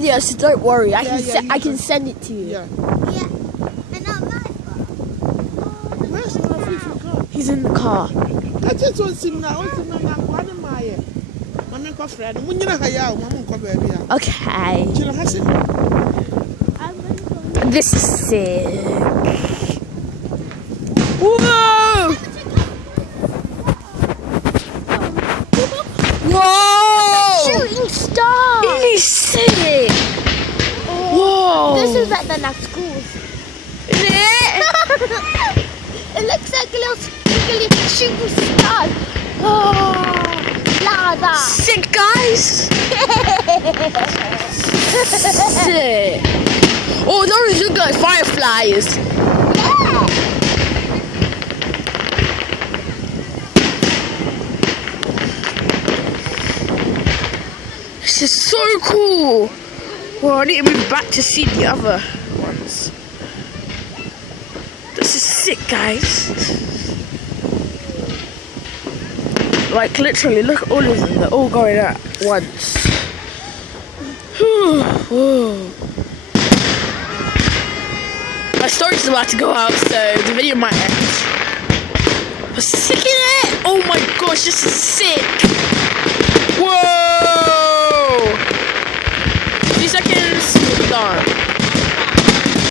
video, so don't worry. I Yeah, can send it to you. Yeah. Yeah. And I'm not. Where's my favorite car? He's in the car. I just want to see now. What am I? Mama ko friend. Munyina haya o mama ko baby a. Okay. Chira hase. I'm gonna go. This is sick. Whoa! Whoa! Shooting star. He's sick. Whoa! This is better than at schools. Is it? It looks like a little squiggly shooting star. Oh, lava. Sick, guys. Sick. Oh, those look like fireflies. Yeah. This is so cool. Well, I need to move back to see the other ones. This is sick, guys. Like, literally, look at all of them. They're all going at once. Whoa. My storage's about to go out, so the video might end. But sick in it! Oh my gosh, this is sick! Whoa! 2 seconds, done.